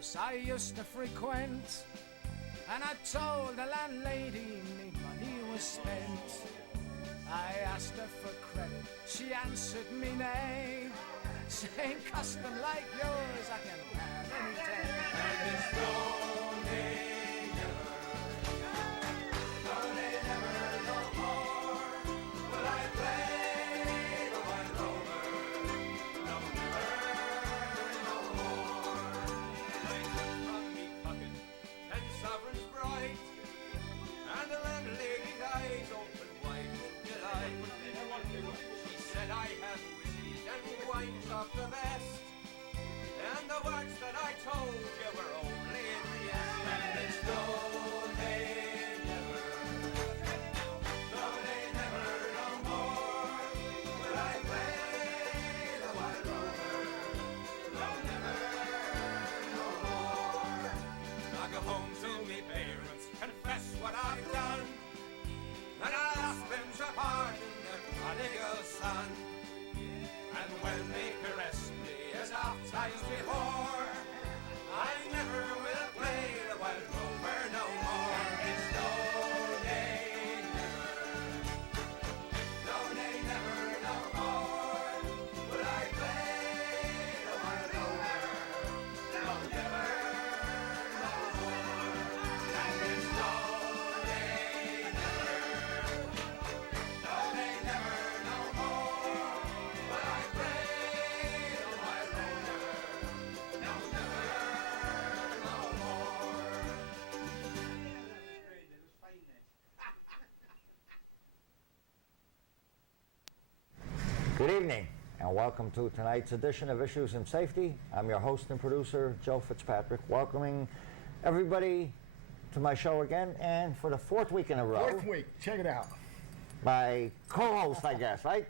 house I used to frequent, and I told the landlady me money was spent. I asked her for credit, she answered me nay, saying custom like yours I can have any day. And it's no never no more will I play the white rover. No, never no more. I took from me pocket 10 sovereigns bright, and the landlady's eyes opened wide with delight. She said I have whiskies and wines of the best, and the words that I told you were only in jest. And it's no, they never no more will I play the white rover. No, never no more. I go home to me parents, confess what I've done, and I ask them to pardon their prodigal son. And when they caress me as oft times before, I never will play the white rover no more. It's no, nay, never no more will I play the white rover. No, never no more. And it's no, nay, never no more will I play the white rover. No, never no more. Good evening, and welcome to tonight's edition of Issues in Safety. I'm your host and producer, Joe Fitzpatrick, welcoming everybody to my show again, and for the 4th week in a row. 4th week, check it out. My co-host, I guess, right?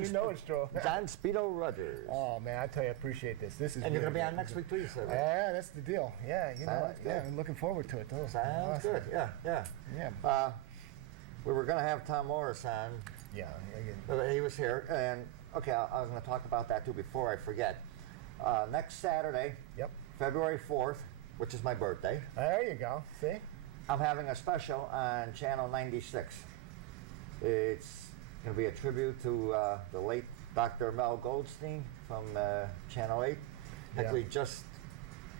You know it's true. John Speedo Rogers. Oh man, I tell you, I appreciate this. This is. And you're really going to be on good. next week too, you said, right? Yeah, that's the deal. Yeah, you know, Sounds good. yeah, I'm looking forward to it too. Sounds Awesome. good, yeah. Yeah. We were going to have Tom Morris on. Yeah. He was here, and okay, I was going to talk about that too before I forget. Next Saturday, Yep. February 4th, which is my birthday, There you go. See? I'm having a special on Channel 96. It's going to be a tribute to the late Dr. Mel Goldstein from Channel 8. Actually, just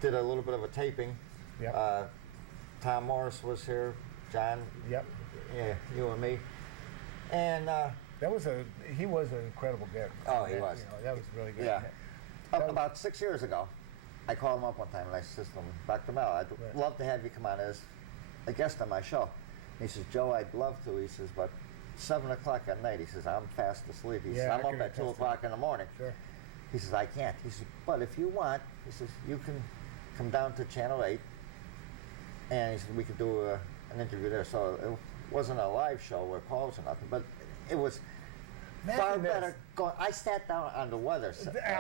did a little bit of a taping. Yep. Tom Morris was here, John, Yep. yeah, you and me. And He was an incredible guest. Oh, he was. You know, that was really good. yeah, about 6 years ago, I called him up one time and I said to him, Dr. Mel, I'd love to have you come on as a guest on my show. And he says, Joe, I'd love to. He says, but 7 o'clock at night, he says, I'm fast asleep. He says, I'm up at 2 o'clock in the morning. Sure. He says, I can't. He says, but if you want, he says, you can come down to Channel 8 and he said, we could do an interview there. So it wasn't a live show where calls or nothing, but it was far better going. I sat down on the weather.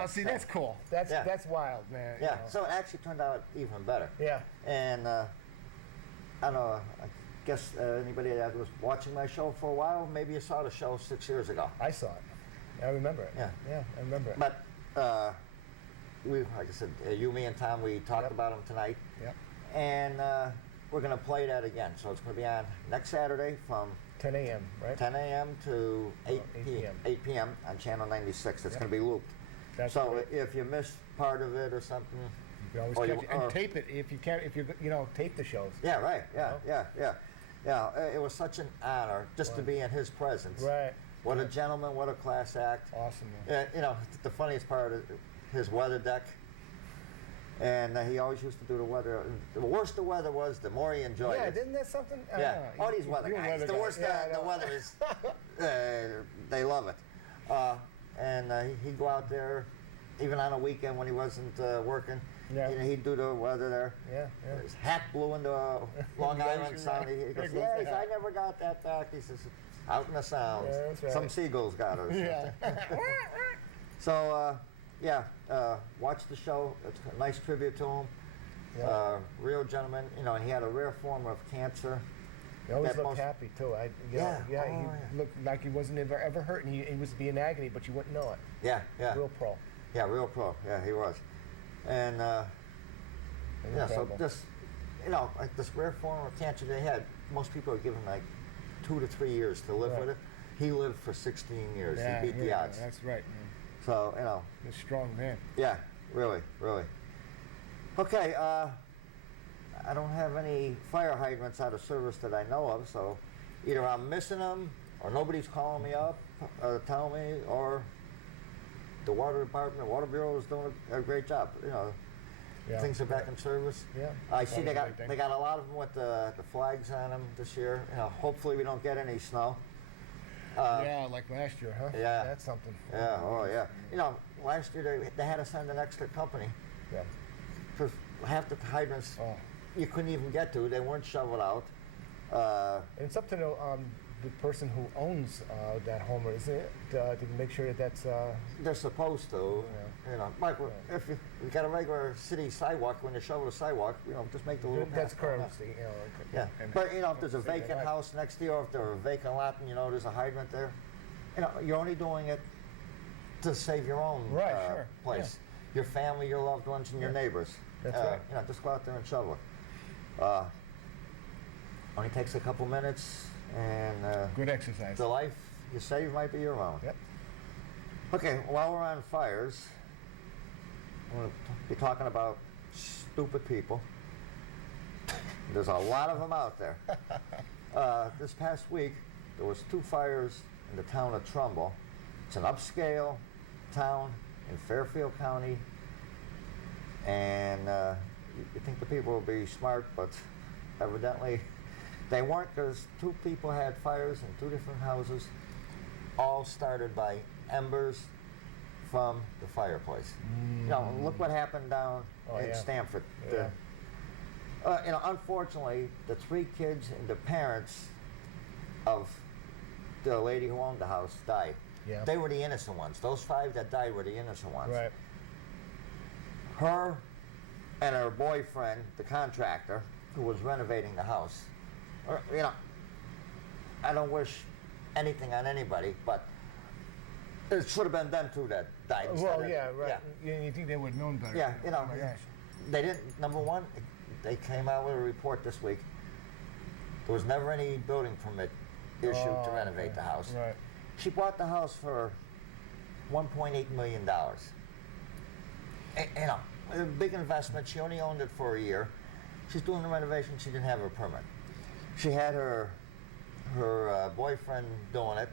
See, that's cool. That's wild, man. Yeah, You know. so it actually turned out even better. Yeah. And I don't know, I guess anybody that was watching my show for a while, maybe you saw the show 6 years ago. I saw it. I remember it. Yeah. Yeah, I remember it. But we, like I said, you, me, and Tom, we talked about them tonight. Yep. And we're going to play that again. So it's going to be on next Saturday from 10 a.m., right? 10 a.m. to 8 p.m. 8 p.m. on Channel 96. It's going to be looped. That's so great. if you missed part of it or something, You can always catch it. And tape it if you can. If you tape the shows. Yeah, right. Yeah. It was such an honor just to be in his presence. Right. What a gentleman! What a class act! Awesome, man. The funniest part is his weather deck, and he always used to do the weather. The worse the weather was, the more he enjoyed it. Yeah, didn't that something? Yeah, all these weather guys. The worse the weather is, they love it. And he'd go out there, even on a weekend when he wasn't working. Yeah. He'd do the weather there. Yeah. His hat blew into Long Island Sound. He goes, I never got that back. He says, out in the Sound. Yeah, that's right. Some seagulls got her. Yeah. So, watch the show. It's a nice tribute to him. Yeah. Real gentleman. And he had a rare form of cancer. He always looked happy too. He looked like he wasn't ever hurt, and he was being agony, but you wouldn't know it. Yeah. Real pro. Yeah, real pro. Yeah, he was. And Yeah, so Incredible. this, like this rare form of cancer they had, most people are given like 2 to 3 years to live Right. with it. He lived for 16 years. Yeah, He beat the yeah, odds. That's right, man. So, He's a strong man. yeah, really, really. Okay, I don't have any fire hydrants out of service that I know of, so either I'm missing them, or nobody's calling me up, telling me, or the water department, water bureau is doing a great job. Yeah. Things are back in service. Yeah. I see Always a great thing. they got a lot of them with the flags on them this year. Hopefully we don't get any snow. Yeah, like last year, huh? Yeah. That's something. Yeah, oh yeah. Last year they had to send an extra company Yeah. because half the hydrants Oh. you couldn't even get to. They weren't shoveled out. And it's up to the person who owns that homer, isn't it? To make sure that that's. They're supposed to. Mike, if you got a regular city sidewalk, when you shovel the sidewalk, just make the little That's path going up. courtesy, Yeah, and- but if there's a Say vacant that. house next to you, or if there's a vacant lot and there's a hydrant there, you're only doing it to save your own Right, sure, place, your family, your loved ones, and your neighbors. That's right. Just go out there and shovel it. Only takes a couple minutes, and Good exercise. the life you save might be your own. Yep. Okay, while we're on fires, I'm going to be talking about stupid people. There's a lot of them out there. This past week, there was 2 fires in the town of Trumbull. It's an upscale town in Fairfield County, and you think the people will be smart, but evidently they weren't, because 2 people had fires in 2 different houses, all started by embers from the fireplace. Look what happened down Oh, in yeah. Stamford. Yeah. Unfortunately, the 3 kids and the parents of the lady who owned the house died. Yeah. They were the innocent ones. Those 5 that died were the innocent ones. Right. Her and her boyfriend, the contractor, who was renovating the house. I don't wish anything on anybody, but it should have been them 2 that died. instead Well, of- yeah, right. Yeah. You think they would have known better? Yeah, Oh my gosh. they didn't. Number one, they came out with a report this week. There was never any building permit issued to Oh, renovate okay. the house. Right. She bought the house for $1.8 million. A big investment. She only owned it for a year. She's doing the renovation. She didn't have her permit. She had her boyfriend doing it,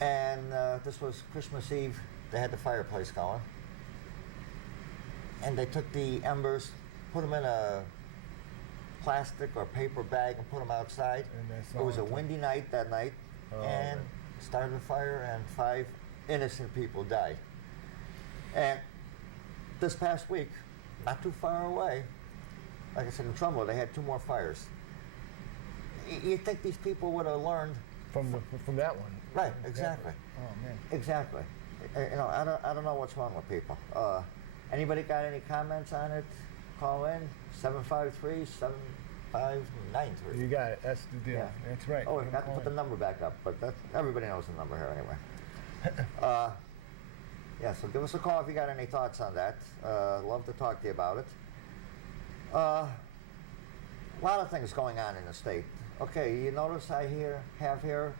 and this was Christmas Eve. They had the fireplace going, and they took the embers, put them in a plastic or paper bag, and put them outside. And that's It was all a it took. windy night that night, Oh, and man. started a fire, and 5 innocent people died. And this past week, not too far away, like I said, in Trumbull, they had 2 more fires. You'd think these people would have learned. From that one. Right, exactly. Oh man. Exactly. I don't know what's wrong with people. Anybody got any comments on it? Call in 753-7593. You got it. That's the deal. Yeah. That's right. Oh, I Get 'em got to put the calling. number back up, but everybody knows the number here anyway. Yeah, so give us a call if you got any thoughts on that. Love to talk to you about it. A lot of things going on in the state. Okay, you notice I have here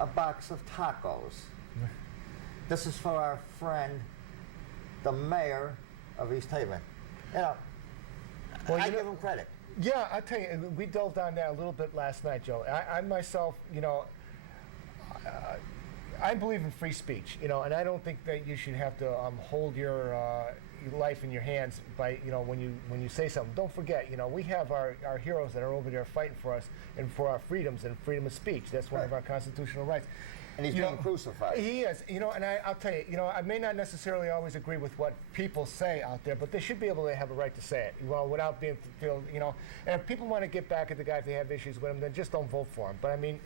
a box of tacos. This is for our friend, the mayor of East Haven. Well, I give him credit. Yeah, I tell you, we delved on that a little bit last night, Joe. I myself, I believe in free speech, and I don't think that you should have to hold your life in your hands by, when you say something. Don't forget, we have our heroes that are over there fighting for us and for our freedoms and freedom of speech. That's one of Right. our constitutional rights. And he's being crucified. He is, and I'll tell you, I may not necessarily always agree with what people say out there, but they should be able to have a right to say it, without being feel, and if people want to get back at the guy if they have issues with him, then just don't vote for him. But I mean,